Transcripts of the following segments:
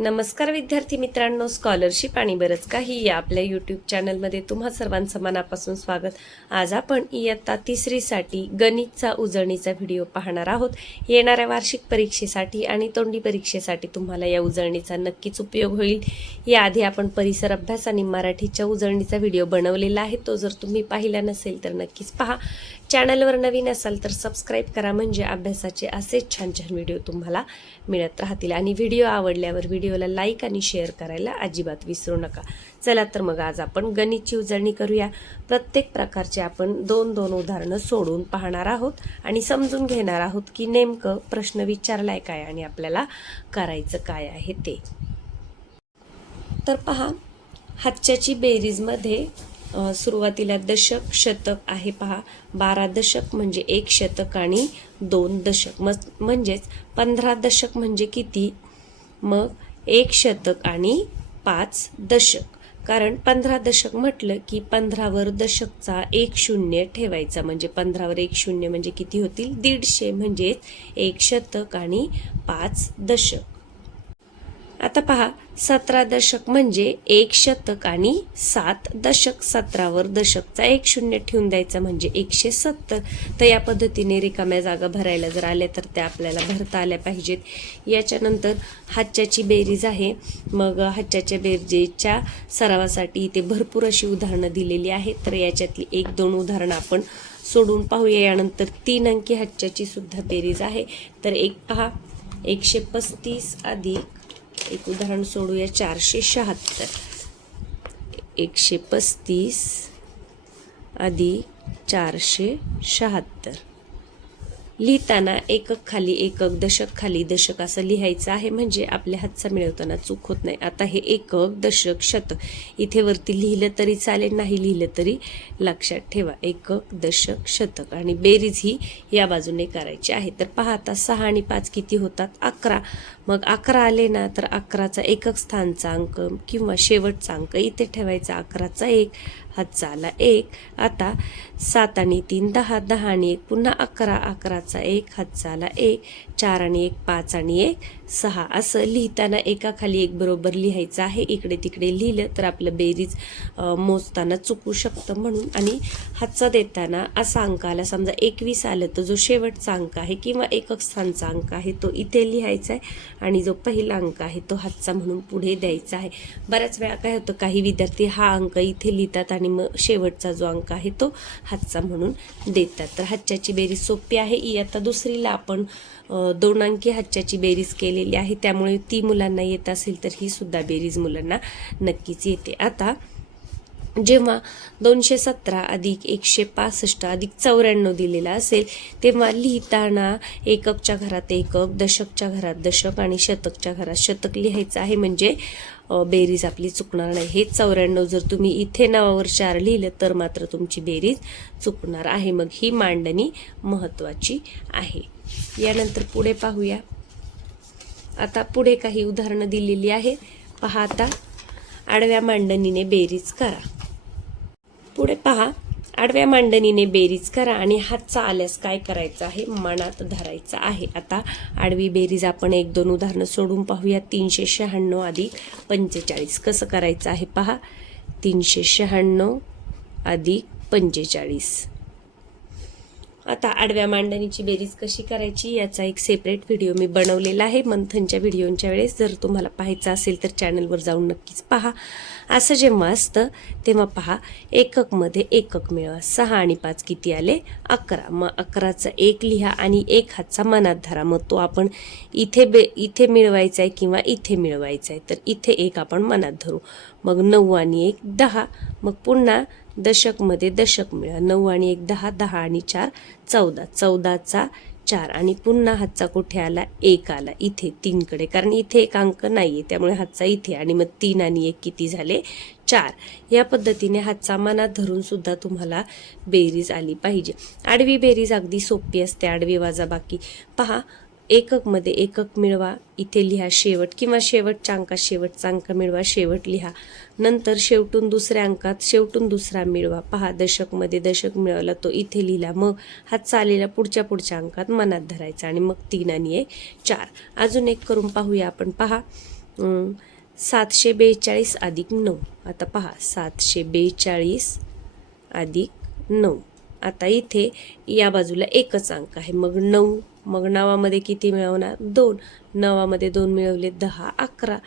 नमस्कार विद्यार्थी मित्रांनो स्कॉलरशिप आणि बरंच काही या आपल्या यूट्यूब चॅनलमध्ये तुम्हा सर्वांचं मनापासून स्वागत. आज आपण इयत्ता तिसरीसाठी गणितचा उजळणीचा व्हिडिओ पाहणार आहोत. येणाऱ्या वार्षिक परीक्षेसाठी आणि तोंडी परीक्षेसाठी तुम्हाला या उजळणीचा नक्कीच उपयोग होईल. याआधी आपण परिसर अभ्यास आणि मराठीच्या उजळणीचा व्हिडिओ बनवलेला आहे. तो जर तुम्ही पाहिला नसेल तर नक्कीच पहा. चॅनलवर नवीन असाल तर सबस्क्राईब करा. म्हणजे अभ्यासाचे असेच छान छान व्हिडिओ तुम्हाला मिळत राहतील. आणि व्हिडिओ आवडल्यावर व्हिडिओला लाईक आणि शेअर करायला अजिबात विसरू नका. चला तर मग आज आपण गणितची उजळणी करूया. प्रत्येक प्रकारचे आपण दोन दोन उदाहरणं सोडून पाहणार आहोत आणि समजून घेणार आहोत की नेमकं प्रश्न विचारलाय काय आणि आपल्याला करायचं काय आहे ते. तर पहा हातच्याची बेरीजमध्ये सुरुवातीला दशक शतक आहे पहा. बारा दशक म्हणजे एक शतक आणि दोन दशक. म म्हणजेच पंधरा दशक म्हणजे किती? मग एक शतक आणि पाच दशक. कारण पंधरा दशक म्हटलं की पंधरावर दशकचा एक शून्य ठेवायचा. म्हणजे पंधरावर एक शून्य म्हणजे किती होतील? दीडशे. म्हणजेच एक शतक आणि पाच दशक. आता पहा सतरा दशक म्हणजे एक शतक आणि सात दशक. सतरावर दशकचा एक शून्य ठेवून द्यायचा म्हणजे एकशे सत्तर. तर या पद्धतीने रिकाम्या जागा भरायला जर आल्या तर त्या आपल्याला भरता आल्या पाहिजेत. याच्यानंतर हातच्याची बेरीज आहे. मग हातच्याच्या बेरजेच्या सरावासाठी इथे भरपूर अशी उदाहरणं दिलेली आहेत. तर याच्यातली एक दोन उदाहरणं आपण सोडून पाहूया. यानंतर तीन अंकी हातच्याची सुद्धा बेरीज आहे. तर एक पहा एकशे पस्तीस अधिक एक उदाहरण सोडूया चारशे शहात्तर. एकशे पस्तीस अधिक चारशे शहात्तर. लिहिताना एकक खाली एकक दशक खाली दशक असं लिहायचं आहे. म्हणजे आपल्या हातचा मिळवताना चूक होत नाही. आता हे एकक दशक शतक इथे वरती लिहिलं तरी चालेल नाही लिहिलं तरी लक्षात ठेवा. एकक दशक शतक आणि बेरीज ही या बाजूने करायची आहे. तर पहा आता सहा आणि पाच किती होतात? अकरा. मग अकरा आले ना तर अकराचा एकक स्थानचा अंक किंवा शेवटचा अंक इथे ठेवायचा. अकराचा एक हातचा आला एक. आता सात आणि तीन दहा दहा आणि एक. पुन्हा अकरा अकराचा एक. हातचा आला एक. चार आणि एक पाच आणि एक सहा. असं लिहिताना एकाखाली एक बरोबर लिहायचं आहे. इकडे तिकडे लिहिलं तर आपलं बेरीज मोजताना चुकू शकतं म्हणून. आणि हातचा देताना असा अंक आला. समजा एकवीस आलं तर जो शेवटचा अंक आहे किंवा एकक स्थानचा अंक आहे तो इथे लिहायचा आहे. आणि जो पहिला अंक आहे तो हातचा म्हणून पुढे द्यायचा आहे. बऱ्याच वेळा काय होतं काही विद्यार्थी हा अंक इथे लिहितात आणि मग शेवटचा जो अंक आहे तो हातचा म्हणून देतात. तर हातच्याची बेरीज सोपी आहे. इयत्ता दुसरीला आपण दोन अंकी हातच्याची बेरीज केलेली आहे. त्यामुळे ती मुलांना येत असेल तर ही सुद्धा बेरीज मुलांना नक्कीच येते. आता जेव्हा दोनशे सतरा अधिक एकशे पासष्ट अधिक चौऱ्याण्णव दिलेला असेल तेव्हा लिहिताना एककच्या घरात एकक दशकच्या घरात दशक आणि शतकच्या घरात शतक लिहायचं आहे. म्हणजे बेरीज आपली चुकणार नाही. हे चौऱ्याण्णव जर तुम्ही इथे नावावर चार लिहिलं तर मात्र तुमची बेरीज चुकणार आहे. मग ही मांडणी महत्त्वाची आहे. यानंतर पुढे पाहूया. आता पुढे काही उदाहरणं दिलेली आहे पहा आता आडव्या मांडणीने बेरीज करा. पुढे पहा. आडव्या मांडणीने बेरीज करा आणि हातचा आल्यास काय करायचं आहे? मनात धरायचं आहे. आता आडवी बेरीज आपण एक दोन उदाहरणं सोडून पाहूया तीनशे शहाण्णव अधिक पंचेचाळीस. कसं करायचं आहे पहा? तीनशे शहाण्णव अधिक पंचेचाळीस. आता आडव्या मांडणीची बेरीज कशी करायची याचा एक सेपरेट व्हिडिओ मी बनवलेला आहे. मंथनच्या व्हिडिओच्या वेळेस जर तुम्हाला पाहायचं असेल तर चॅनलवर जाऊन नक्कीच पहा. असं जेव्हा असतं तेव्हा पहा. एककमध्ये एकक मिळवा. सहा आणि पाच किती आले? अकरा. मग अकराचा एक लिहा आणि एक हातचा मनात धरा. मग तो आपण इथे बे इथे मिळवायचा आहे किंवा इथे मिळवायचा आहे तर इथे एक आपण मनात धरू. मग नऊ आणि एक दहा. मग पुन्हा दशकमध्ये दशक मिळा. नऊ आणि एक दहा दहा आणि चार चौदा. चौदाचा चार आणि पुन्हा हातचा कुठे आला? एक आला. इथे तीनकडे. कारण इथे एक अंक नाही आहे त्यामुळे हातचा इथे आणि मग तीन आणि एक किती झाले? चार. या पद्धतीने हातचा मनात धरून सुद्धा तुम्हाला बेरीज आली पाहिजे. आडवी बेरीज अगदी सोपी असते. आडवी वाजा बाकी. पहा एककमध्ये एकक मिळवा इथे लिहा शेवट. किंवा शेवटच्या अंकात शेवटचा अंक मिळवा शेवट लिहा. नंतर शेवटून दुसऱ्या अंकात शेवटून दुसरा मिळवा. पहा दशकमध्ये दशक मिळवला तो इथे लिहिला. मग हा चालेला पुढच्या पुढच्या अंकात मनात धरायचा. आणि मग तीन आणि एक चार. अजून एक करून पाहूया आपण. पहा सातशे बेचाळीस अधिक नऊ. आता पहा सातशे बेचाळीस अधिक नऊ. आता इथे या बाजूला एकच अंक आहे. मग नऊ मग नवामध्ये किती मिळवणार? दोन. नवामध्ये दोन मिळवले दहा. अकरा.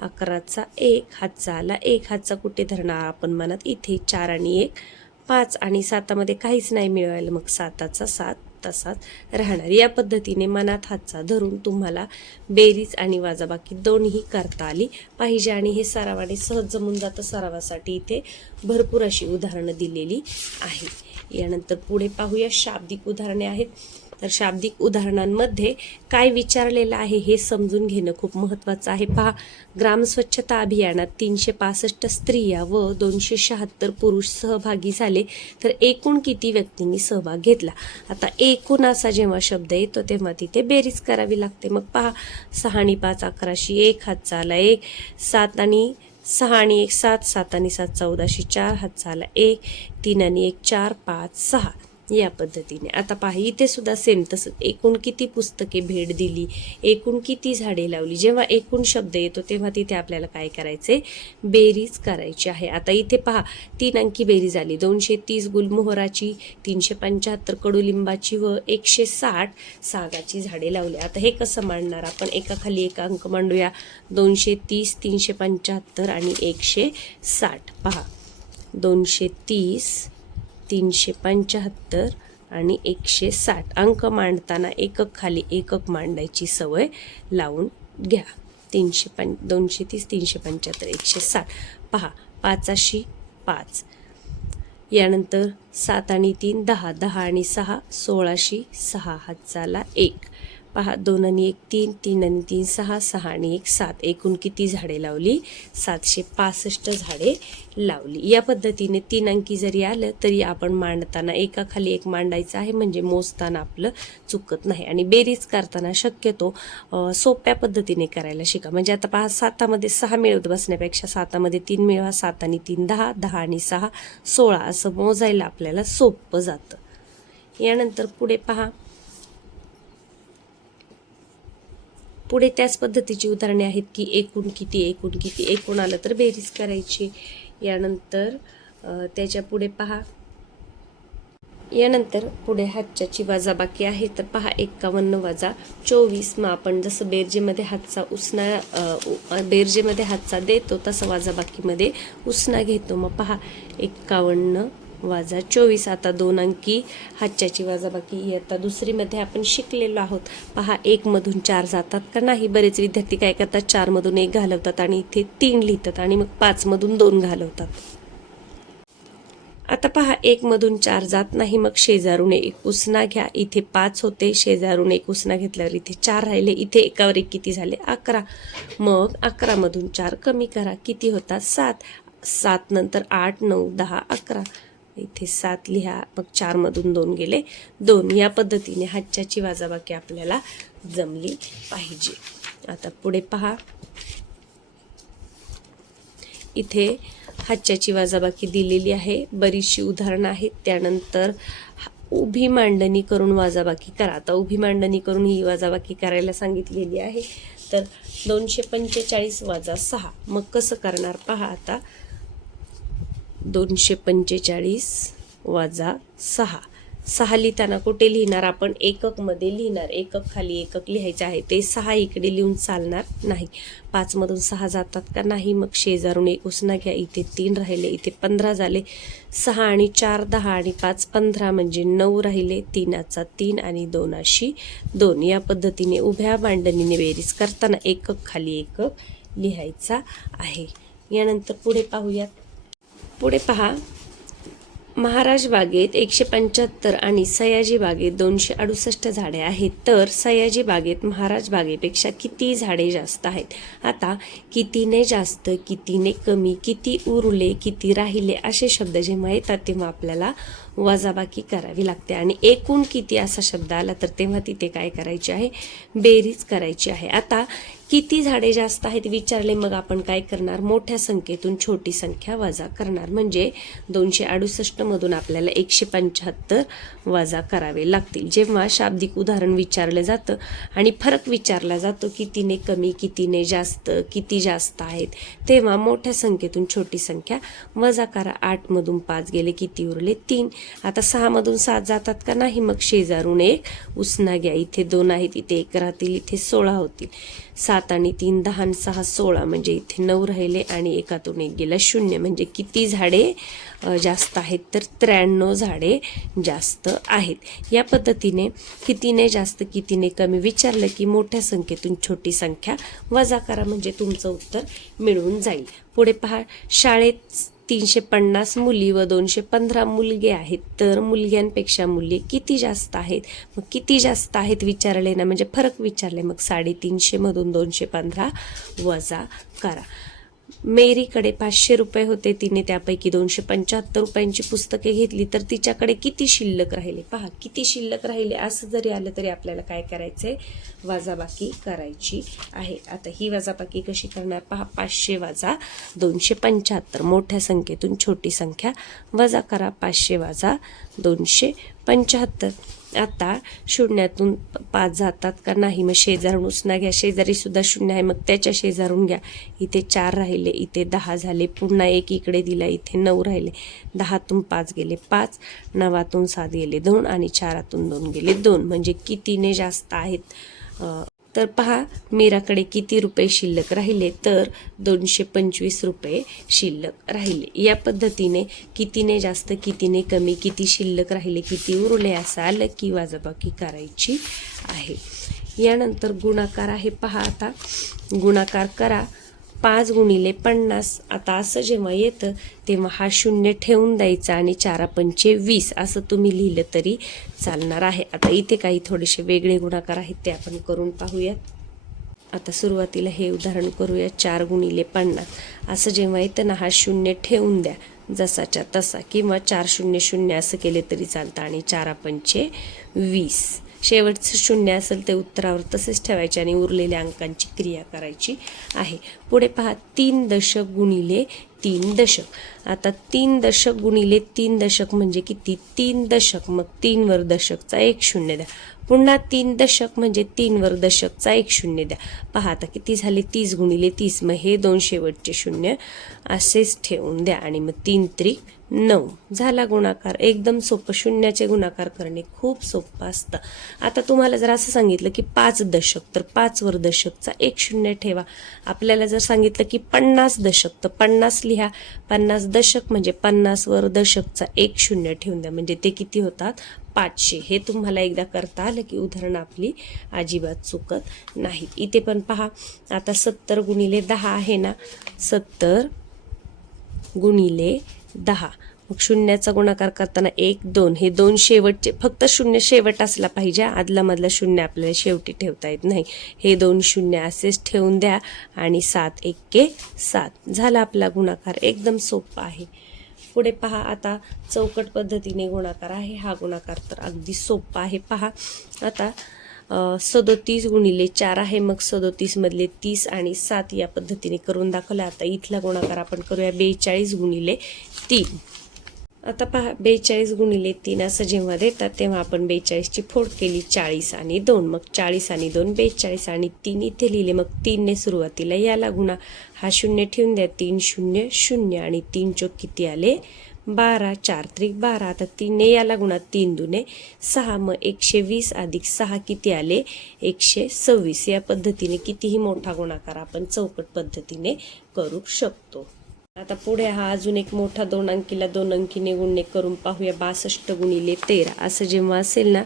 अकराचा एक. हातचा आला एक. हातचा कुठे धरणार? आपण मनात इथे चार आणि एक. पाच आणि सातामध्ये काहीच नाही मिळवायला. मग साताचा सात तसाच राहणार. या पद्धतीने मनात हातचा धरून तुम्हाला बेरीज आणि वाजाबाकी दोन्ही करता आली पाहिजे. आणि हे सरावाने सहज जमून जातं सरावासाठी इथे भरपूर अशी उदाहरणं दिलेली आहे. यानंतर पुढे पाहूया शाब्दिक उदाहरणे आहेत. तर शाब्दिक उदाहरणांमध्ये काय विचारलेलं आहे हे समजून घेणं खूप महत्त्वाचं आहे. पहा ग्राम स्वच्छता अभियानात तीनशे पासष्ट स्त्रिया व दोनशे शहात्तर पुरुष सहभागी झाले तर एकूण किती व्यक्तींनी सहभाग घेतला? आता एकूण असा जेव्हा शब्द येतो तेव्हा तिथे बेरीज करावी लागते. मग पहा सहा आणि पाच अकराशी एक हात चाला एक सात आणि सहा आणि एक सात सात आणि सात चौदाशे चार हात चाला एक तीन आणि एक चार पाच सहा. या पद्धतीने. आता पहा इथे सुद्धा सेम तसंच. एकूण किती पुस्तके भेट दिली एकूण किती झाडे लावली. जेव्हा एकूण शब्द येतो तेव्हा तिथे आपल्याला काय करायचे बेरीज करायची आहे. आता इथे पहा तीन अंकी बेरीज आली दोनशे तीस गुलमोहराची तीनशे पंच्याहत्तर कडुलिंबाची व एकशे साठ सागाची झाडे लावली. आता हे कसं मांडणार? आपण एकाखाली एक अंक मांडूया. दोनशे तीस तीनशे पंच्याहत्तर आणि एकशे साठ. पहा दोनशे तीस तीनशे पंच्याहत्तर आणि एकशे साठ. अंक मांडताना एकक खाली एकक मांडायची सवय लावून घ्या. तीनशे पं दोनशे तीस तीनशे पंच्याहत्तर एकशे साठ. पहा पाचाशी पाच. यानंतर सात आणि तीन दहा. दहा आणि सहा सोळाशी सहा. हातचाला एक. पहा दोन आणि एक तीन तीन आणि तीन सहा सहा आणि एक सात. एकूण किती झाडे लावली? सातशे पासष्ट झाडे लावली. या पद्धतीने तीन अंकी जरी आलं तरी आपण मांडताना एकाखाली एक मांडायचं आहे म्हणजे मोजताना आपलं चुकत नाही. आणि बेरीज करताना शक्यतो सोप्या पद्धतीने करायला शिका. म्हणजे आता पहा सातामध्ये सहा मिळवत बसण्यापेक्षा सातामध्ये तीन मिळवा सात आणि तीन दहा दहा आणि सहा सोळा. असं मोजायला आपल्याला सोपं जातं. यानंतर पुढे पहा. पुढे त्याच पद्धतीची उदाहरणे आहेत की एकूण किती एकूण किती एकूण आलं तर बेरीज करायची. यानंतर त्याच्या पुढे पहा. यानंतर पुढे हातच्याची वाजा बाकी आहे. तर पहा एक्कावन्न वाजा चोवीस. मग आपण जसं बेरजेमध्ये हातचा उसना बेरजेमध्ये हातचा देतो तसं वाजाबाकीमध्ये उसना घेतो. मग पहा एक्कावन्न वाजा. चोवीस आता दोन अंकी. हातच्याची वाजाबाकी ही आता दुसरीमध्ये आपण शिकलेलो आहोत. पहा एकमधून चार जातात का नाही? बरेच विद्यार्थी काय करतात? चारमधून एक घालवतात आणि इथे तीन लिहितात आणि मग पाचमधून दोन घालवतात. आता पहा एकमधून चार जात नाही मग शेजारून एक उसना घ्या. इथे पाच होते शेजारून एक उसना घेतल्यावर इथे चार राहिले. इथे एकावर एक किती झाले? अकरा. मग अकरामधून चार कमी करा. किती होतात? सात. सात नंतर आठ नऊ दहा अकरा. इथे सात लिहा मग चारमधून दोन गेले. दोन या पद्धतीने हातच्याची वाजाबाकी आपल्याला जमली पाहिजे. आता पुढे पहा. इथे हातच्याची वाजाबाकी दिलेली आहे. बरीचशी उदाहरणं आहेत. त्यानंतर उभी मांडणी करून वाजाबाकी करा. आता उभी मांडणी करून ही वाजाबाकी करायला सांगितलेली आहे. तर दोनशे पंचेचाळीस वाजा सहा. मग कसं करणार? पहा आता. दोनशे पंचेचाळीस वाजा सहा. सहा लिहिताना कुठे लिहिणार आपण? एककमध्ये लिहिणार. एकक खाली एकक लिहायचं आहे. ते सहा इकडे लिहून चालणार नाही. पाचमधून सहा जातात का? नाही. मग शेजारून एक उसना घ्या. इथे तीन राहिले. इथे पंधरा झाले. सहा आणि चार दहा आणि पाच. पंधरा म्हणजे नऊ राहिले. तीनाचा तीन आणि दोनाशी दोन. या पद्धतीने उभ्या मांडणीने बेरीज करताना एकक खाली एकक लिहायचा आहे. यानंतर पुढे पाहूयात. पुढे पहा. महाराज बागेत एकशे पंच्याहत्तर आणि सयाजी बागेत दोनशे अडुसष्ट झाडे आहेत. तर सयाजी बागेत महाराज बागेपेक्षा किती झाडे जास्त आहेत? आता कितीने जास्त कितीने कमी किती उरले किती राहिले असे शब्द जेव्हा येतात तेव्हा आपल्याला वजाबाकी करावी लागते. आणि एकूण किती असा शब्द आला तर तेव्हा तिथे काय करायचे आहे? बेरीज करायची आहे. आता किती झाडे जास्त आहेत विचारले मग आपण काय करणार? मोठ्या संख्येतून छोटी संख्या वजा करणार. म्हणजे दोनशे अडुसष्टमधून आपल्याला एकशे पंच्याहत्तर वजा करावे लागतील. जेव्हा शाब्दिक उदाहरण विचारलं जातं आणि फरक विचारला जातो कितीने कमी कितीने जास्त किती जास्त आहेत तेव्हा मोठ्या संख्येतून छोटी संख्या वजा करा. आठमधून पाच गेले किती उरले? तीन. आता सहामधून सात जातात का? नाही. मग शेजारून एक उसना घ्या. इथे दोन आहेत इथे एक राहतील इथे सोळा होतील. सात आणि तीन दहा आणि सहा सोळा. म्हणजे इथे नऊ राहिले आणि एकातून एक गेला शून्य. म्हणजे किती झाडे जास्त आहेत तर त्र्याण्णव झाडे जास्त आहेत. या पद्धतीने कितीने जास्त कितीने कमी विचारलं की मोठ्या संख्येतून छोटी संख्या वजा करा म्हणजे तुमचं उत्तर मिळून जाईल. पुढे पहा. शाळेत तीनशे पन्नास मुली व दोनशे पंधरा मुलगे आहेत. तर मुलग्यांपेक्षा मुली किती जास्त आहेत? मग किती जास्त आहेत विचारले ना म्हणजे फरक विचारले. मग साडेतीनशेमधून दोनशे पंधरा वजा करा. मेरीकडे पाचशे रुपये होते. तिने त्यापैकी दोनशे पंच्याहत्तर रुपयांची पुस्तके घेतली. तर तिच्याकडे किती शिल्लक राहिले? पहा किती शिल्लक राहिले? असं जरी आलं तरी आपल्याला काय करायचं आहे वाजाबाकी करायची आहे. आता ही वाजाबाकी कशी करणार? पहा पाचशे वाजा दोनशे पंच्याहत्तर. मोठ्या संख्येतून छोटी संख्या. वजा करा पाचशे वाजा दोनशे पंच्याहत्तर. आता शून्यातून पाच जातात का नाही? मग शेजारून उसना घ्या. शेजारीसुद्धा शून्य आहे. मग त्याच्या शेजारून घ्या. इथे चार राहिले. इथे दहा झाले. पुन्हा एक इकडे दिला. इथे नऊ राहिले. दहातून पाच गेले. पाच. नवातून सात गेले. दोन आणि चारातून दोन गेले. दोन. म्हणजे कितीने जास्त आहेत? तर पहा मीराकडे किती रुपये शिल्लक राहिले तर दोनशे पंचवीस रुपये शिल्लक राहिले. या पद्धतीने कितीने जास्त कितीने कमी किती शिल्लक राहिले किती उरले असं आलं की वाजबाकी करायची आहे. यानंतर गुणाकार आहे पहा आता. गुणाकार करा. पाच गुणिले पन्नास. आता असं जेव्हा येतं तेव्हा हा शून्य ठेवून द्यायचा आणि चारा पंचे वीस असं तुम्ही लिहिलं तरी चालणार आहे. आता इथे काही थोडेसे वेगळे गुणाकार आहेत ते आपण करून पाहूयात. आता सुरुवातीला हे उदाहरण करूया चार गुणिले पन्नास. असं जेव्हा येतं ना हा शून्य ठेवून द्या. जसाच्या तसा किंवा चार शून्य शून्य असं केले तरी चालतं आणि चारा पंचे वीस. शेवटचं शून्य असेल ते उत्तरावर तसेच ठेवायचे आणि उरलेल्या अंकांची क्रिया करायची आहे. पुढे पहा तीन दशक गुणिले तीन दशक. आता तीन दशक गुणिले तीन दशक म्हणजे किती? तीन दशक. मग तीनवर दशकचा एक शून्य द्या. पुन्हा तीन दशक म्हणजे तीनवर दशकचा एक शून्य द्या. पहा आता किती झाले? तीस गुणिले तीस. मग हे दोन शेवटचे शून्य असेच ठेवून द्या. आणि मग तीन त्री नऊ. झाला गुणाकार. एकदम सोपं. शून्याचे गुणाकार करणे खूप सोपं असतं. आता तुम्हाला जर असं सांगितलं की पाच दशक तर पाचवर दशकचा एक शून्य ठेवा. आपल्याला जर सांगितलं की पन्नास दशक तर पन्नास लिहा. पन्नास दशक म्हणजे पन्नासवर दशकचा एक शून्य ठेवून द्या. म्हणजे ते किती होतात? पाचशे. हे तुम्हाला एकदा करता आलं की उदाहरण आपली अजिबात चुकत नाहीत इथे पण पहा आता सत्तर गुणिले दहा आहे ना? सत्तर गुणिले दहा. मग शून्याचा गुणाकार करताना एक दोन हे दोन शेवटचे फक्त शून्य शेवट असला पाहिजे. आदला मधला शून्य आपल्याला शेवटी ठेवता येत नाही. हे दोन शून्य असेच ठेवून द्या आणि सात एक्के सात. झाला आपला गुणाकार. एकदम सोपा आहे. पुढे पहा आता चौकट पद्धतीने गुणाकार आहे. हा गुणाकार तर अगदी सोपा आहे. पहा आता सदोतीस गुणिले चार आहे. मग सदोतीसमधले तीस आणि सात या पद्धतीने करून दाखवलं. आता इथला गुणाकार आपण करूया बेचाळीस गुणिले तीन. आता पहा बेचाळीस गुणिले तीन असं जेव्हा देतात तेव्हा आपण बेचाळीसची फोड केली चाळीस आणि दोन. मग चाळीस आणि दोन बेचाळीस आणि तीन इथे लिहिले मग तीनने सुरुवातीला याला गुणा. हा शून्य ठेवून द्या तीन शून्य शून्य आणि तीन चोक किती आले? बारा चार. त्रिक बारा आता तीनने याला गुणा तीन दुने. सहा मग एकशे वीस अधिक सहा किती आले? एकशे सव्वीस. या पद्धतीने कितीही मोठा गुणाकार आपण चौकट पद्धतीने करू शकतो. आता पुढे हा अजून एक मोठा दोन अंकीला दोन अंकीने गुणणे करून पाहूया. बासष्ट गुणिले तेरा. असं जेव्हा असेल ना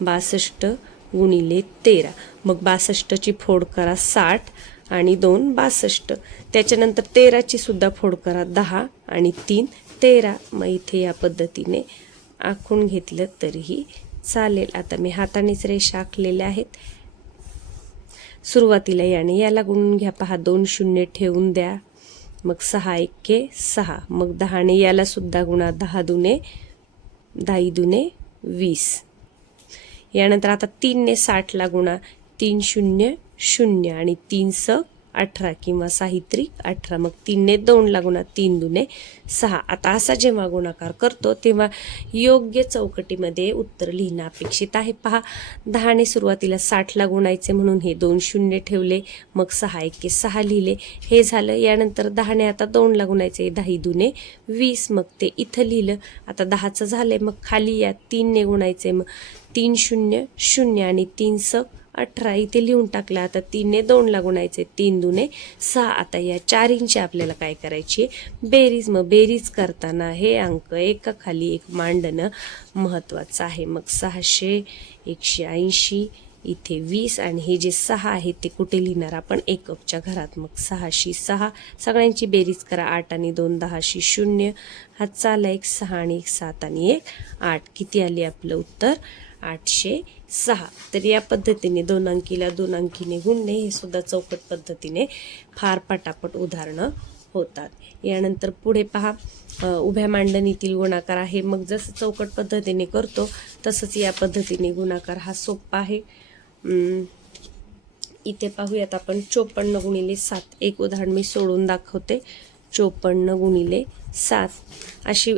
बासष्ट गुणिले तेरा. मग बासष्टची फोड करा साठ आणि दोन बासष्ट. त्याच्यानंतर तेराची सुद्धा फोड करा दहा आणि तीन. तेरा. मग इथे या पद्धतीने आखून घेतलं तरीही चालेल. आता मी हातानेच रेषा आखलेल्या आहेत. सुरुवातीला याने याला गुणून घ्या. पहा दोन शून्य ठेवून द्या. मग सहा एके सहा. मग दहाने याला सुद्धा गुणा दहा दुने दहाई दुने वीस. यानंतर आता तीनने साठला गुणा तीन शून्य शून्य आणि तीन स अठरा किंवा साहित्री अठरा मग तीनने दोन लागुना तीन दुने सहा. आता असा जेव्हा गुणाकार करतो तेव्हा योग्य चौकटीमध्ये उत्तर लिहिणं अपेक्षित आहे. पहा दहाने सुरुवातीला साठला गुणायचे म्हणून हे दोन शून्य ठेवले मग सहा एके सहा लिहिले. हे झालं यानंतर दहाने आता दोनला गुणायचे दहा दुने वीस मग ते इथं लिहिलं. आता दहाचं झालं मग खाली या तीनने गुणायचे मग तीन शून्य शून्य आणि तीन स अठरा इथे लिहून टाकलं. आता तीनने दोन गुणायचे तीन दुने सहा. आता या चार इंची आपल्याला काय करायची आहे? बेरीज. मग बेरीज करताना हे अंक एका खाली एक मांडणं महत्त्वाचं आहे. मग सहाशे एकशे ऐंशी इथे वीस आणि हे जे सहा आहे ते कुठे लिहिणार आपण? एककच्या घरात. मग सहाशी सहा. सगळ्यांची बेरीज करा. आठ आणि दोन दहाशी शून्य. हा चाला एक. सहा आणि एक. सात आणि एक. आठ. किती आली आपलं उत्तर? आठशे सहा. तर या पद्धतीने दोन अंकीला दोन अंकीने गुणणे हे सुद्धा चौकट पद्धतीने फार पटापट उदाहरणं होतात. यानंतर पुढे पहा. उभ्या मांडणीतील गुणाकार आहे. मग जसं चौकट पद्धतीने करतो तसंच या पद्धतीने गुणाकार हा सोपा आहे. इथे पाहूयात आपण चोपन्न गुणिले सात. एक उदाहरण मी सोडून दाखवते. चोपन्न गुणिले सात. अशी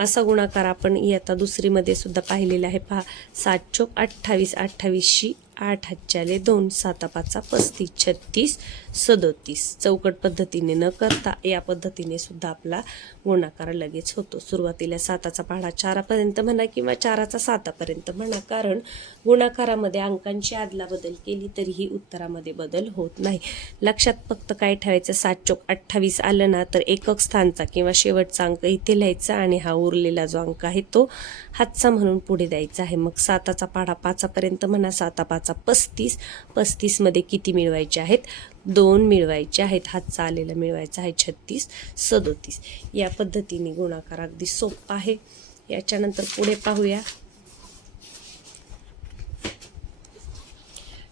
असा गुणाकार आपण इयत्ता दुसरीमध्ये सुद्धा पाहिलेला आहे. पहा सात चोक अठ्ठावीस अठ्ठावीसशी आठ हातच्याले दोन साता पाचा पस्तीस छत्तीस सदोतीस. चौकट पद्धतीने न करता या पद्धतीने सुद्धा आपला गुणाकार लगेच होतो. सुरुवातीला साताचा पाढा चारापर्यंत म्हणा किंवा चाराचा सातापर्यंत म्हणा कारण गुणाकारामध्ये अंकांची आदलाबदल केली तरीही उत्तरामध्ये बदल होत नाही. लक्षात फक्त काय ठेवायचं? सात चोक अठ्ठावीस आलं ना तर एकक स्थानचा किंवा शेवटचा अंक इथे लिहायचा आणि हा उरलेला जो अंक आहे तो हातचा म्हणून पुढे द्यायचा आहे. मग साताचा पाढा पाचापर्यंत म्हणा साता पाच पस्तीस पस्तीसमध्ये किती मिळवायचे आहेत? दोन मिळवायचे आहेत. हातचा आलेला मिळवायचा आहे छत्तीस सदोतीस. या पद्धतीने गुणाकार अगदी सोपा आहे. याच्यानंतर पुढे पाहूया.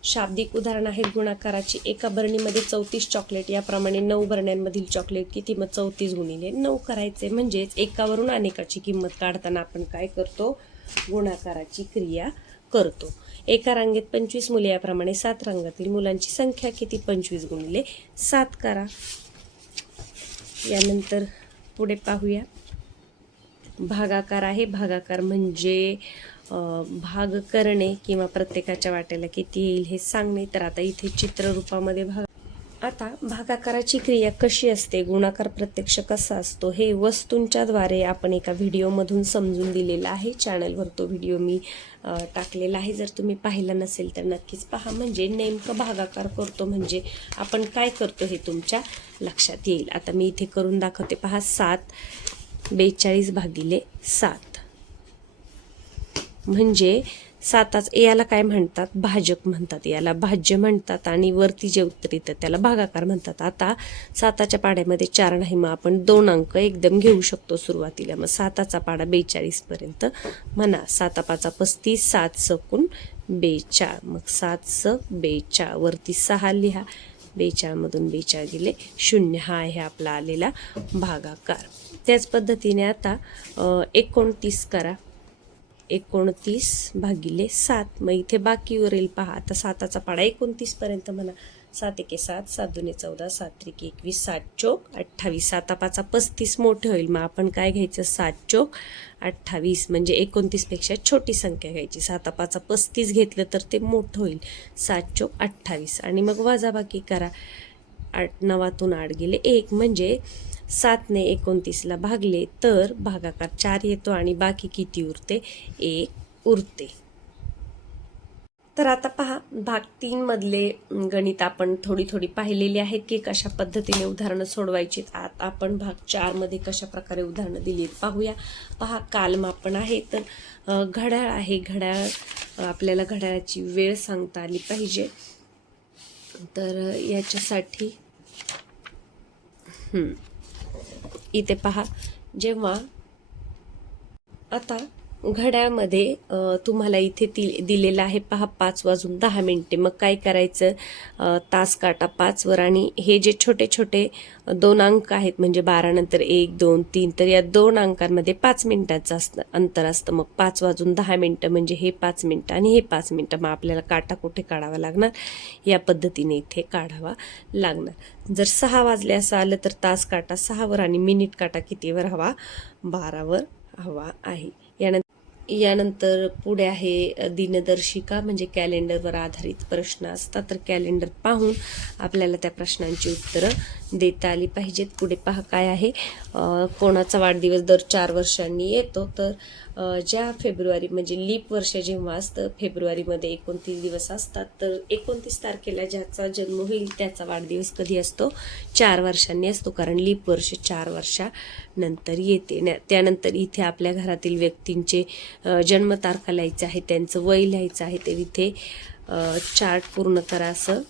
शाब्दिक उदाहरण आहेत गुणाकाराची. एका बरणीमध्ये चौतीस चॉकलेट याप्रमाणे नऊ बरण्यांमधील चॉकलेट किती? मग चौतीस गुणिले नऊ करायचे. म्हणजेच एकावरून अनेकाची किंमत काढताना आपण काय करतो? गुणाकाराची क्रिया करतो. एका रांगेत पंचवीस मुले याप्रमाणे सात रांगातील मुलांची संख्या किती? पंचवीस गुणिले सात करा. यानंतर पुढे पाहूया. भागाकार आहे. भागाकार म्हणजे भाग करणे किंवा प्रत्येकाच्या वाट्याला किती येईल हे सांगणे. तर आता इथे चित्ररूपामध्ये भाग आता भागाकाराची क्रिया कशी असते? गुणाकार प्रत्यक्ष कसा असतो? हे वस्तूंच्याद्वारे आपण एका व्हिडिओमधून समजून दिलेला आहे. चॅनलवर तो व्हिडिओ मी टाकलेला आहे. जर तुम्ही पाहिला नसेल तर नक्कीच पहा. म्हणजे नेमकं भागाकार करतो म्हणजे आपण काय करतो हे तुमच्या लक्षात येईल. आता मी इथे करून दाखवते. पहा सात बेचाळीस भागिले सात. म्हणजे साताच याला काय म्हणतात? भाजक म्हणतात याला. भाज्य म्हणतात आणि वरती जे उत्तर येतं त्याला भागाकार म्हणतात. आता साताच्या पाड्यामध्ये चार नाही मग आपण दोन अंक एकदम घेऊ शकतो सुरुवातीला. मग साताचा पाडा बेचाळीसपर्यंत म्हणा. साता पाचा पस्तीस सात सकून बेचाळ मग सात स बेचाळ वरती सहा लिहा. बेचाळमधून बेचाळ गेले शून्य. हा आहे आपला आलेला भागाकार. त्याच पद्धतीने आता एकोणतीस करा. एकोणतीस भागिले सात. मग इथे बाकी उरेल पहा आता साताचा पाडा एकोणतीस पर्यंत म्हणा. सात एके सात सात दुने चौदा सात त्रिक एकवीस सात चोक अठ्ठावीस. साता पाचा पस्तीस मोठे होईल. मग आपण काय घ्यायचं? सात चोक अठ्ठावीस. म्हणजे एकोणतीसपेक्षा छोटी संख्या घ्यायची. साता पाचा पस्तीस घेतलं तर ते मोठं होईल. सात चोक अठ्ठावीस. आणि मग वाजाबाकी करा. आठ नवातून आठ गेले एक. म्हणजे सातने एकोणतीसला भागले तर भागाकार चार येतो आणि बाकी किती उरते? एक उरते. तर आता पहा भाग तीनमधले गणित आपण थोडी थोडी पाहिलेली आहेत की कशा पद्धतीने उदाहरणं सोडवायची आता आपण भाग चारमध्ये कशा प्रकारे उदाहरणं दिली आहेत पाहूया. पहा कालमापन आहे तर घड्याळ आहे. घड्याळ आपल्याला घड्याळाची वेळ सांगता आली पाहिजे. तर याच्यासाठी इथे पहा. जेव्हा आता घड्याळमध्ये तुम्हाला इथे ति दिलेलं आहे. पहा पाच वाजून दहा मिनटे. मग काय करायचं? तास काटा पाचवर आणि हे जे छोटे छोटे दोन अंक आहेत म्हणजे बारानंतर एक दोन तीन तर या दोन अंकांमध्ये पाच मिनिटाचं असतं अंतर असतं. मग पाच वाजून दहा मिनटं म्हणजे हे पाच मिनटं आणि हे पाच मिनटं. मग आपल्याला काटा कुठे काढावा लागणार? या पद्धतीने इथे काढावा लागणार. जर सहा वाजले असं आलं तर तास काटा सहावर आणि मिनिट काटा कितीवर हवा? बारावर हवा आहे. यानंतर पुढे आहे दिनदर्शिका म्हणजे कॅलेंडरवर आधारित प्रश्न असतात. तर कॅलेंडर पाहून आपल्याला त्या प्रश्नांची उत्तरं देता आली पाहिजेत. पुढे पहा काय आहे. कोणाचा वाढदिवस दर चार वर्षांनी येतो. तर ज्या फेब्रुवारी म्हणजे लीप वर्ष जेव्हा असतं फेब्रुवारीमध्ये एकोणतीस दिवस असतात. तर एकोणतीस तारखेला ज्याचा जन्म होईल त्याचा वाढदिवस कधी असतो? चार वर्षांनी असतो. कारण लीप वर्ष चार वर्षानंतर येते. न- त्यानंतर इथे आपल्या घरातील व्यक्तींचे जन्मतारखा लिहायचं आहे. त्यांचं वय लिहायचं आहे. तर इथे चार्ट पूर्ण करा असं.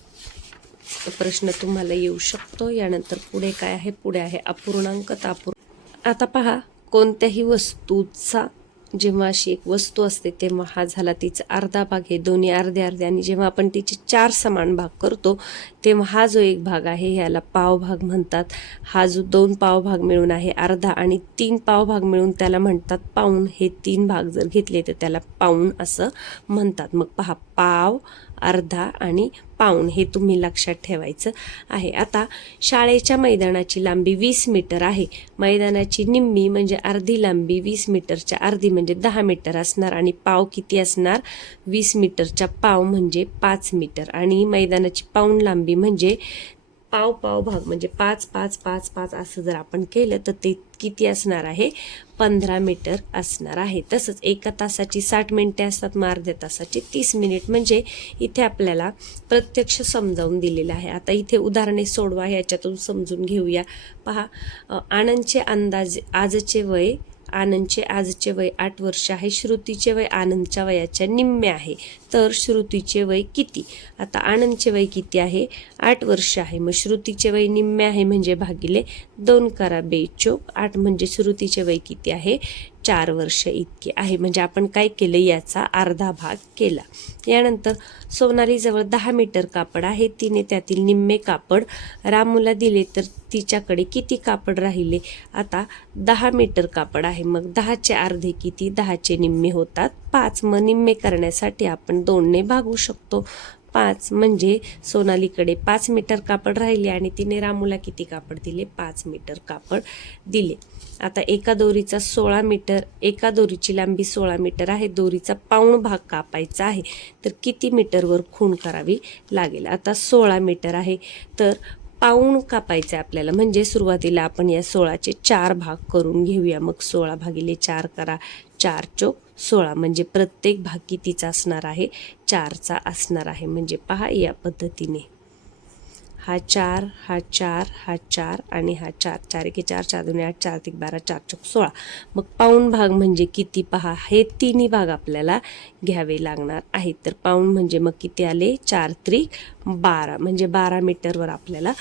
प्रश्न तुम्हाला येऊ शकतो. यानंतर पुढे काय आहे? पुढे आहे अपूर्णांक तापूर्ण अपूर्ण आता पहा कोणत्याही वस्तूचा जेव्हा अशी एक वस्तू असते तेव्हा हा झाला तिचा अर्धा भाग. हे दोन्ही अर्धे अर्धे. आणि जेव्हा आपण तिचे चार समान भाग करतो तेव्हा हा जो एक भाग आहे ह्याला पाव भाग म्हणतात. हा जो दोन पाव भाग मिळून आहे अर्धा आणि तीन पाव भाग मिळून त्याला म्हणतात पाऊण हे तीन भाग जर घेतले तर त्याला पाऊण असं म्हणतात. मग पहा पाव अर्धा आणि पाऊण हे तुम्ही लक्षात ठेवायचं आहे. आता शाळेच्या मैदानाची लांबी वीस मीटर आहे. मैदानाची निम्मी म्हणजे अर्धी लांबी वीस मीटरच्या अर्धी म्हणजे दहा मीटर असणार आणि पाव किती असणार? वीस मीटरच्या पाव म्हणजे पाच मीटर. आणि मैदानाची पाऊण लांबी म्हणजे पाव पाव भाग म्हणजे पाच पाच पाच पाच असं जर आपण केलं तर ते किती असणार आहे? पंधरा मीटर असणार आहे. तसंच एका तासाची साठ मिनिटे असतात मग अर्ध्या तासाची तीस मिनिट. म्हणजे इथे आपल्याला प्रत्यक्ष समजावून दिलेलं आहे. आता इथे उदाहरणे सोडवा याच्यातून समजून घेऊया. पहा आनंदचे अंदाज आजचे वय आनंदचे आजचे वय आठ वर्ष आहे. श्रुतीचे वय आनंदच्या वयाच्या निम्मे आहे. तर श्रुतीचे वय किती? आता आनंदचे वय किती आहे? आठ वर्ष आहे. मग श्रुतीचे वय निम्मे आहे म्हणजे भागिले दोन करा बेचोक आठ म्हणजे श्रुतीचे वय किती आहे? चार वर्ष इतके आहे. म्हणजे आपण काय केलं याचा अर्धा भाग केला. यानंतर सोनालीजवळ दहा मीटर कापड आहे. तिने त्यातील निम्मे कापड रामूला दिले तर तिच्याकडे किती कापड राहिले? आता दहा मीटर कापड आहे. मग दहाचे अर्धे किती? दहाचे निम्मे होतात. पाच. मग निम्मे करण्यासाठी आपण दोनने भागू शकतो. पाच म्हणजे सोनालीकडे पाच मीटर कापड राहिले आणि तिने रामूला किती कापड दिले? पाच मीटर कापड दिले. आता एका दोरीचा सोळा मीटर एका दोरीची लांबी सोळा मीटर आहे. दोरीचा पाऊण भाग कापायचा आहे. तर किती मीटरवर खूण करावी लागेल? आता सोळा मीटर आहे. तर पाऊण कापायचं आहे आपल्याला. म्हणजे सुरुवातीला आपण या सोळाचे चार भाग करून घेऊया. मग सोळा भागिले चार करा. चार चोक सोळा म्हणजे प्रत्येक भाग कितीचा असणार आहे चारचा असणार आहे. म्हणजे पहा या पद्धतीने. हा चार हा चार हा चार आणि हा चार. चार एके चार चार दोन आठ चार तिक बारा चार चौक सोळा. मग पाऊण भाग म्हणजे किती पहा हे तिन्ही भाग आपल्याला घ्यावे लागणार आहेत. तर पाऊण म्हणजे मग किती आले? चार त्रिक बारा. म्हणजे बारा मीटरवर आपल्याला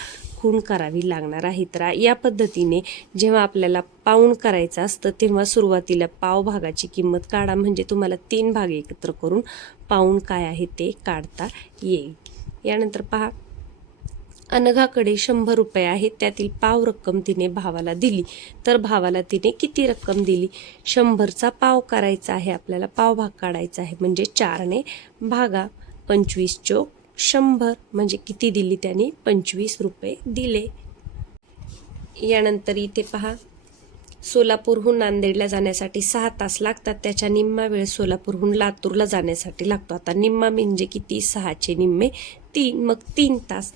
खूण करावी लागणार आहे. तर या पद्धतीने जेव्हा आपल्याला पाऊण करायचं असतं तेव्हा सुरुवातीला पाव भागाची किंमत काढा. म्हणजे तुम्हाला तीन भाग एकत्र करून पाऊण काय आहे ते काढता येईल. यानंतर पहा अनघाकडे शंभर रुपये आहेत. त्यातील पाव रक्कम तिने भावाला दिली. तर भावाला तिने किती रक्कम दिली? शंभरचा पाव करायचा आहे आपल्याला पाव भाग काढायचा आहे. म्हणजे चारने भागा पंचवीस चोक शंभर म्हणजे किती दिली त्याने? पंचवीस रुपये दिले. यानंतर इथे पहा. सोलापूरहून नांदेडला जाण्यासाठी सहा तास लागतात. त्याच्या निम्मा वेळ सोलापूरहून लातूरला जाण्यासाठी लागतो. आता निम्मा म्हणजे किती? सहाचे निम्मे तीन. मग तीन तास.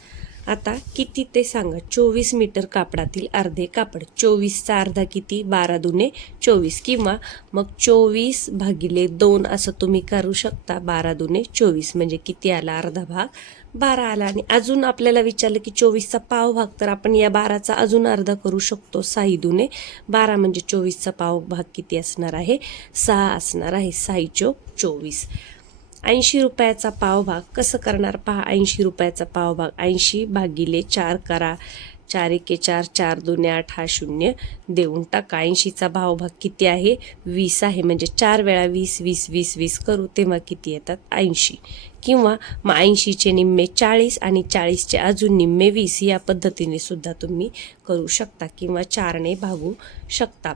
आता किती ते सांगा चोवीस मीटर कापडातील अर्धे कापड चोवीसचा अर्धा किती बारा दुने चोवीस किंवा मग चोवीस भागिले दोन असं तुम्ही करू शकता बारा दुने चोवीस. म्हणजे किती आला अर्धा भाग? बारा आला. आणि अजून आपल्याला विचारलं की चोवीसचा पाव भाग तर आपण या बाराचा अजून अर्धा करू शकतो साई दुने. बारा म्हणजे चोवीसचा पाव भाग किती असणार आहे? सहा असणार आहे साई चोक चोवीस. ऐंशी रुपयाचा पावभाग कसं करणार? पहा ऐंशी रुपयाचा पावभाग. ऐंशी भागिले चार करा. चार एके चार चार दोन्ही आठ हा शून्य. देऊन टाका. ऐंशीचा भावभाग किती आहे? वीस आहे. म्हणजे चार वेळा वीस वीस वीस वीस करू तेव्हा किती येतात? ऐंशी. किंवा मग ऐंशीचे निम्मे चाळीस आणि चाळीसचे अजून निम्मे वीस या पद्धतीने सुद्धा तुम्ही करू शकता किंवा चारने भागू शकता.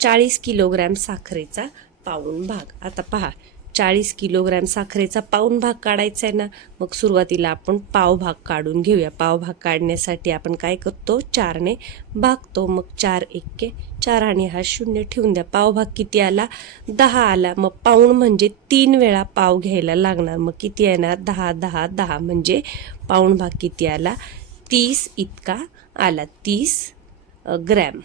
चाळीस किलोग्रॅम साखरेचा पाऊण भाग. आता पहा चाळीस किलोग्रॅम साखरेचा पाऊण भाग काढायचा आहे ना मग सुरुवातीला आपण पाव भाग काढून घेऊया. पाव भाग काढण्यासाठी आपण काय करतो? चारने भागतो. मग चार एक्के चार आणि हा शून्य ठेवून द्या. पाव भाग किती आला? दहा आला. मग पाऊण म्हणजे तीन वेळा पाव घ्यायला लागणार. मग किती येणार दहा दहा दहा म्हणजे पाऊण भाग किती आला? तीस इतका आला. तीस ग्रॅम.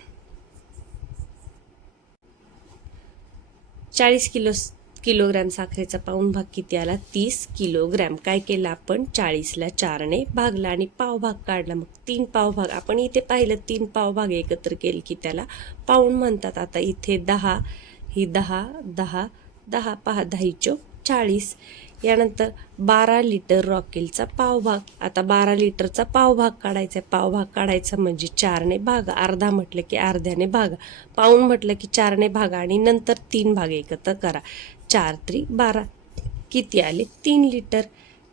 चाळीस किलो किलोग्रॅम साखरेचा पाऊण भाग किती आला? तीस किलोग्रॅम. काय केलं आपण? चाळीसला चारने भागला आणि पावभाग काढला. मग तीन पावभाग. आपण इथे पाहिलं तीन पावभाग एकत्र केले की त्याला पाऊण म्हणतात. आता इथे दहा ही दहा दहा दहा पहा दही चोक चाळीस. यानंतर बारा लिटर रॉकेलचा पावभाग. आता बारा लिटरचा पावभाग काढायचा. आहे पावभाग काढायचा म्हणजे चारने भागा. अर्धा म्हटलं की अर्ध्याने भागा. पाऊन म्हटलं की चारने भागा आणि नंतर तीन भाग एकत्र करा. चार त्री बारा. किती आले? तीन लिटर.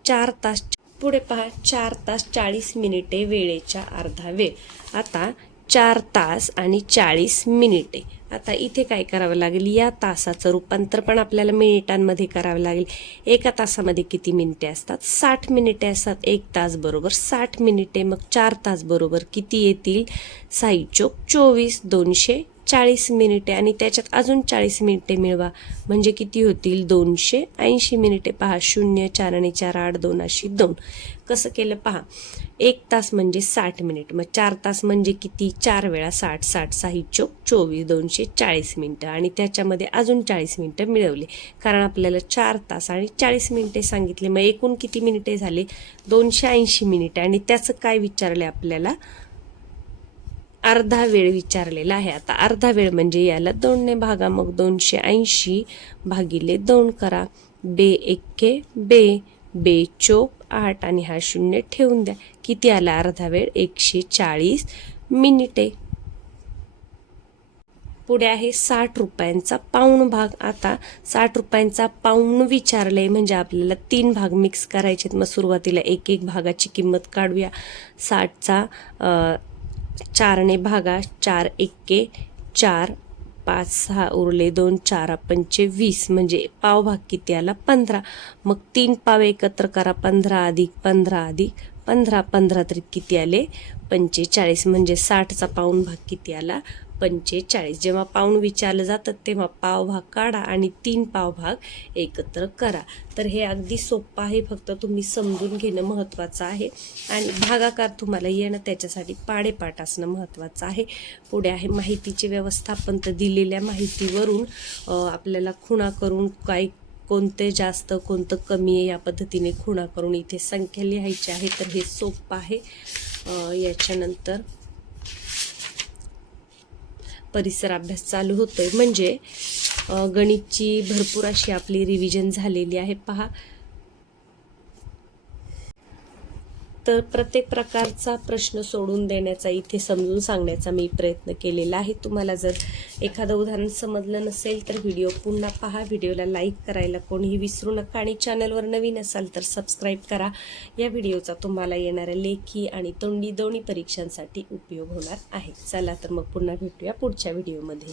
चार तास पुढे पहा. चार तास चाळीस मिनिटे वेळेच्या अर्धा वेळ. आता चार तास आणि चाळीस मिनिटे. आता इथे काय करावं लागेल? या तासाचं रूपांतर पण आपल्याला मिनिटांमध्ये करावं लागेल. एका तासामध्ये किती मिनिटे असतात? साठ मिनिटे असतात. एक तास बरोबर साठ मिनिटे. मग चार तास बरोबर किती येतील? साई चोक चोवीस दोनशे चाळीस मिनिटे आणि त्याच्यात अजून चाळीस मिनिटे मिळवा. म्हणजे किती होतील? दोनशे ऐंशी मिनिटे. पहा शून्य चार आणि चार आठ दोन अशी दोन. कसं केलं पहा एक तास म्हणजे साठ मिनिट. मग चार तास म्हणजे किती? चार वेळा साठ. साठ साही चोक चोवीस दोनशे चाळीस मिनटं. आणि त्याच्यामध्ये अजून चाळीस मिनटं मिळवले. कारण आपल्याला चार तास आणि चाळीस मिनिटे सांगितले. मग एकूण किती मिनिटे झाले? दोनशे ऐंशी मिनिटे. आणि त्याचं काय विचारले आपल्याला? अर्धा वेळ विचारलेला आहे. आता अर्धा वेळ म्हणजे याला दोनने भागा मग दोनशे ऐंशी भागिले दोन करा. बे एक्के बे बे चोक आठ आणि हा शून्य ठेवून द्या. किती आला अर्धा वेळ? एकशे चाळीस मिनिटे. पुढे आहे साठ रुपयांचा पाऊण भाग. आता साठ रुपयांचा पाऊण विचारले म्हणजे आपल्याला तीन भाग मिक्स करायचे मग सुरुवातीला एक एक भागाची किंमत काढूया. साठचा चारने भागा चार एक्के चार पाच सहा उरले दोन चार पंचे वीस म्हणजे पाव भाग किती आला? पंधरा. मग तीन पाव एकत्र करा पंधरा अधिक पंधरा अधिक पंधरा. पंधरा तरी किती आले? पंचेचाळीस म्हणजे साठचा पाऊण भाग किती आला? पंचेचाळीस. जेव्हा पाऊण विचारलं जातं तेव्हा पाव भाग काढा आणि तीन पाव भाग एकत्र करा. तर हे अगदी सोपं आहे फक्त तुम्ही समजून घेणं महत्त्वाचं आहे. आणि भागाकार तुम्हाला येणं त्याच्यासाठी पाडेपाठ असणं महत्त्वाचं आहे. पुढे आहे माहितीचे व्यवस्थापन. तर दिलेल्या माहितीवरून आपल्याला खुणा करून काय कोणते जास्त कोणतं कमी आहे या पद्धतीने खुणा करून इथे संख्या लिहायची आहे. तर हे सोपं आहे. याच्यानंतर परिसर अभ्यास चालू होतो आहे म्हणजे गणितची भरपूर अशी आपली रिव्हिजन झालेली आहे. पहा तर प्रत्येक प्रकारचा प्रश्न सोडून देण्याचा इथे समजून सांगण्याचा मी प्रयत्न केलेला आहे. तुम्हाला जर एखादं उदाहरण समजलं नसेल तर व्हिडिओ पुन्हा पहा. व्हिडिओला लाईक करायला कोणीही विसरू नका आणि चॅनलवर नवीन असाल तर सबस्क्राईब करा. या व्हिडिओचा तुम्हाला येणाऱ्या लेखी आणि तोंडी दोन्ही परीक्षांसाठी उपयोग होणार आहे. चला तर मग पुन्हा भेटूया पुढच्या व्हिडिओमध्ये.